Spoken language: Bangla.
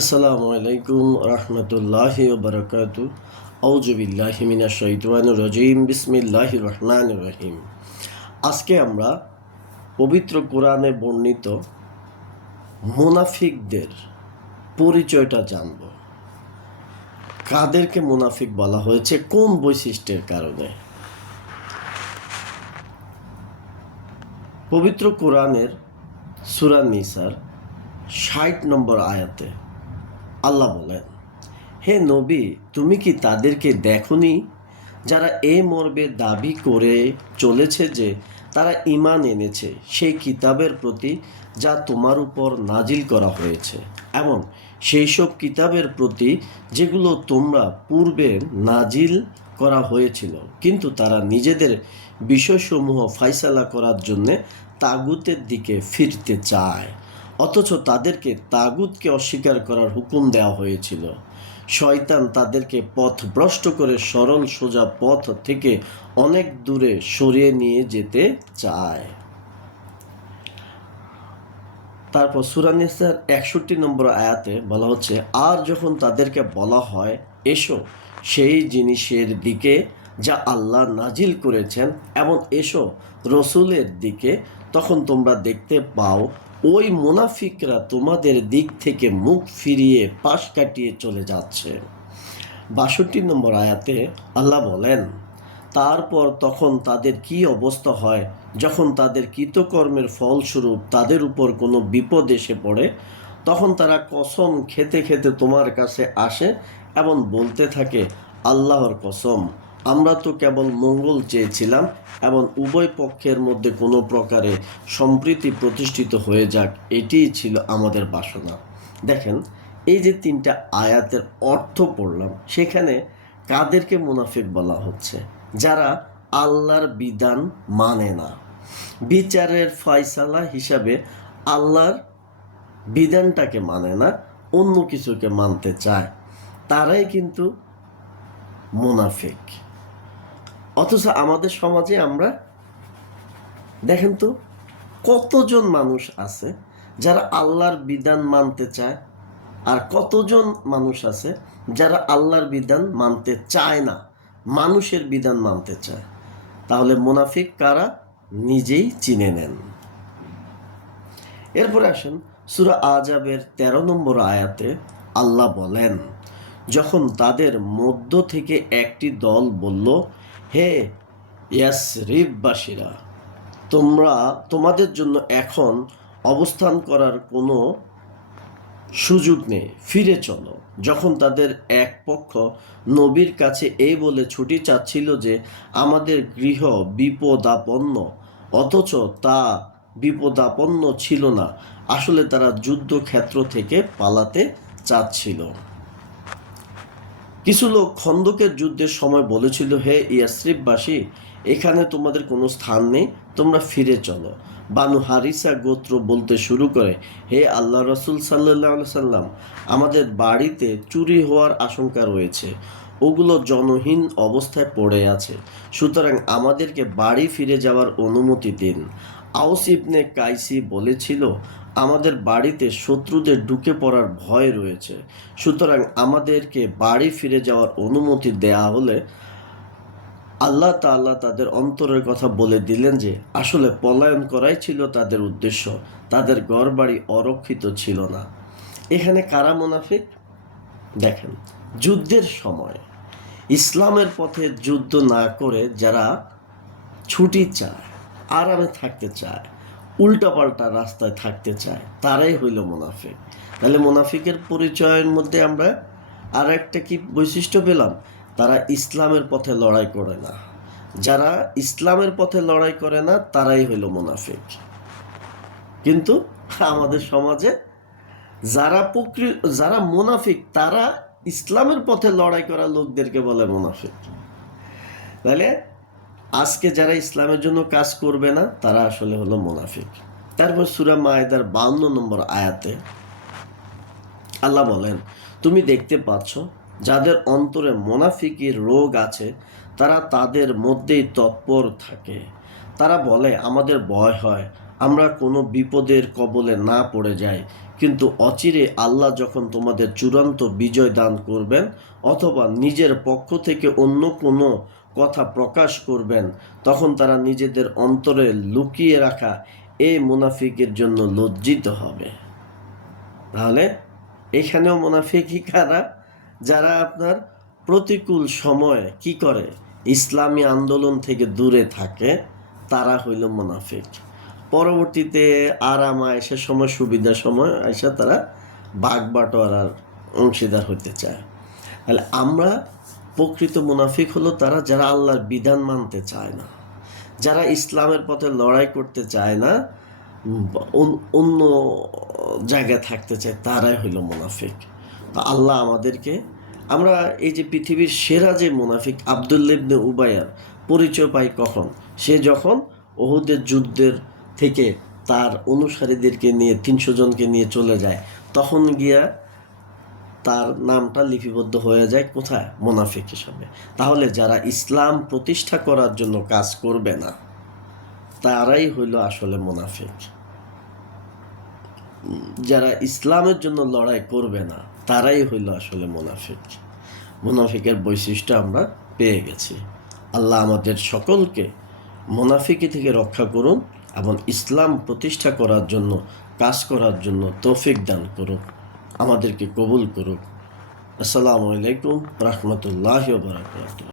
আসসালামু আলাইকুম রহমতুল্লাহি ওবরাকাতু আউযু বিল্লাহি মিনাশ শাইতানির রাজিম বিসমিল্লাহির রহমানির রহিম। আজকে আমরা পবিত্র কোরআনে বর্ণিত মুনাফিকদের পরিচয়টা জানব। কাদেরকে মুনাফিক বলা হয়েছে, কোন বৈশিষ্ট্যের কারণে? পবিত্র কোরআনের সূরা নিসার ৬০ নম্বর আয়াতে আল্লাহ বলেন, হে নবী, তুমি কি তাদেরকে দেখোনি যারা এ মর্মে দাবি করে চলেছে যে তারা ঈমান এনেছে সেই কিতাবের প্রতি যা তোমার উপর নাজিল করা হয়েছে এবং সেই সব কিতাবের প্রতি যেগুলো তোমরা পূর্বে নাজিল করা হয়েছিল, কিন্তু তারা নিজেদের বিষয়সমূহ ফায়সালা করার জন্যে তাগুতের দিকে ফিরতে চায়, অথচ তাদেরকে তাগুতকে অস্বীকার করার হুকুম দেওয়া হয়েছিল। শয়তান তাদেরকে পথভ্রষ্ট করে সরল সোজা পথ থেকে অনেক দূরে সরিয়ে নিয়ে যেতে চায়। তারপর সূরা নিসার ৬১ নম্বর আয়াতে বলা হচ্ছে, আর যখন তাদেরকে বলা হয় এসো সেই জিনিসের দিকে যা আল্লাহ নাজিল করেছেন এবং এসো রসুলের দিকে, তখন তোমরা দেখতে পাও ওই মুনাফিকরা তোমাদের দিক থেকে মুখ ফিরিয়ে পাশ কাটিয়ে চলে যাচ্ছে। ৬২ নম্বর আয়াতে আল্লাহ বলেন, তারপর তখন তাদের কি অবস্থা হয় যখন তাদের কৃতকর্মের ফলস্বরূপ তাদের উপর কোনো বিপদ এসে পড়ে, তখন তারা কসম খেতে খেতে তোমার কাছে আসে এবং বলতে থাকে, আল্লাহর কসম, আমরা তো কেবল মঙ্গল চেয়েছিলাম এবং উভয় পক্ষের মধ্যে কোনো প্রকারে সম্প্রীতি প্রতিষ্ঠিত হয়ে যাক, এটিই ছিল আমাদের বাসনা। দেখেন, এই যে তিনটা আয়াতের অর্থ পড়লাম, সেখানে কাদেরকে মুনাফিক বলা হচ্ছে? যারা আল্লাহর বিধান মানে না, বিচারের ফয়সালা হিসাবে আল্লাহর বিধানটাকে মানে না, অন্য কিছুকে মানতে চায়, তারাই কিন্তু মুনাফিক। অথচ আমাদের সমাজে আমরা দেখেন তো কতজন মানুষ আছে যারা আল্লাহর বিধান মানতে চায়, আর কতজন মানুষ আছে যারা আল্লাহর বিধান মানতে চায় না, মানুষের বিধান মানতে চায়। তাহলে মুনাফিক কারা, নিজেই চিনে নেন। এরপরে আসেন সূরা আযাবের ১৩ নম্বর আয়াতে আল্লাহ বলেন, যখন তাদের মধ্য থেকে একটি দল বলল, হে ইয়াসরিববাসীরা, তোমাদের জন্য এখন অবস্থান করার কোনো সুযোগ নেই, ফিরে চলো। যখন তাদের এক পক্ষ নবীর কাছে এই বলে ছুটি চাচ্ছিল যে আমাদের গৃহ বিপদাপন্ন, অথচ তা বিপদাপন্ন ছিল না, আসলে তারা যুদ্ধক্ষেত্র থেকে পালাতে চাচ্ছিল। কিছু লোক খন্দকের যুদ্ধের সময় বলেছিল, হে ইয়াসরিববাসী, এখানে তোমাদের কোনো স্থান নেই, তোমরা ফিরে চলো। বানু হারিসা গোত্র বলতে শুরু করে, হে আল্লাহ রসুল সাল্লাল্লাহু আলাইহি সাল্লাম, আমাদের বাড়িতে চুরি হওয়ার আশঙ্কা রয়েছে, ওগুলো জনহীন অবস্থায় পড়ে আছে, সুতরাং আমাদেরকে বাড়ি ফিরে যাওয়ার অনুমতি দিন। আওস ইবনে কাইসি বলেছিল, আমাদের বাড়িতে শত্রুদের ঢুকে পড়ার ভয় রয়েছে, সুতরাং আমাদেরকে বাড়ি ফিরে যাওয়ার অনুমতি দেয়া হলে আল্লাহ তাআলা তাদের অন্তরের কথা বলে দিলেন যে আসলে পলায়ন করাই ছিল তাদের উদ্দেশ্য, তাদের ঘরবাড়ি অরক্ষিত ছিল না। এখানে কারা মুনাফিক? দেখেন, যুদ্ধের সময় ইসলামের পথে যুদ্ধ না করে যারা ছুটি চায়, আরামে থাকতে চায়, উল্টাপাল্টা রাস্তায় থাকতে চায়, তারাই হইল মুনাফিক। তাহলে মুনাফিকের পরিচয়ের মধ্যে আমরা আর একটা কি বৈশিষ্ট্য পেলাম? তারা ইসলামের পথে লড়াই করে না। যারা ইসলামের পথে লড়াই করে না তারাই হইল মুনাফিক। কিন্তু আমাদের সমাজে যারা মুনাফিক, তারা ইসলামের পথে লড়াই করা লোকদেরকে বলে মুনাফিক। তাহলে আজকে যারা ইসলামের জন্য কাজ করবে না তারা আসলে হলো মুনাফিক। তারপর সূরা মায়েদার 52 নম্বর আয়াতে আল্লাহ বলেন, তুমি দেখতে পাচ্ছ যাদের অন্তরে মুনাফিকির রোগ আছে, তারা তাদের মধ্যেই তৎপর থাকে। তারা বলে, আমাদের ভয় হয় আমরা কোনো বিপদের কবলে না পড়ে যাই, কিন্তু অচিরে আল্লাহ যখন তোমাদের চূড়ান্ত বিজয় দান করবেন অথবা নিজের পক্ষ থেকে অন্য কোনো কথা প্রকাশ করবেন, তখন তারা নিজেদের অন্তরে লুকিয়ে রাখা এই মুনাফিকের জন্য লজ্জিত হবে। তাহলে এখানেও মুনাফিকই কারা? যারা আপনার প্রতিকূল সময়ে কি করে, ইসলামী আন্দোলন থেকে দূরে থাকে, তারা হইল মুনাফিক। পরবর্তীতে আরাম আয়েসের সময়, সুবিধার সময় আইসা তারা ভাগ বাটোয়ারার অংশীদার হতে চায়। তাহলে আমরা প্রকৃত মুনাফিক হলো তারা যারা আল্লাহর বিধান মানতে চায় না, যারা ইসলামের পথে লড়াই করতে চায় না, অন্য জায়গায় থাকতে চায়, তারাই হইল মুনাফিক। তো আল্লাহ আমাদেরকে, আমরা এই যে পৃথিবীর সেরা যে মুনাফিক আব্দুল্লাহ ইবনে উবাইয়ার পরিচয় পাই কখন? সে যখন ওহুদের যুদ্ধের থেকে তার অনুসারীদেরকে নিয়ে 300 জনকে নিয়ে চলে যায়, তখন গিয়া তার নামটা লিপিবদ্ধ হয়ে যায় কোথায়? মুনাফিক হিসাবে। তাহলে যারা ইসলাম প্রতিষ্ঠা করার জন্য কাজ করবে না, তারাই হইল আসলে মুনাফিক। যারা ইসলামের জন্য লড়াই করবে না, তারাই হইল আসলে মুনাফিক। মুনাফিকের বৈশিষ্ট্য আমরা পেয়ে গেছি। আল্লাহ আমাদের সকলকে মুনাফিকি থেকে রক্ষা করুন এবং ইসলাম প্রতিষ্ঠা করার জন্য, কাজ করার জন্য তৌফিক দান করুন, আমাদেরকে কবুল করুন। আসসালামু আলাইকুম রহমতুল্লাহি ওয়া বারাকাতুহু।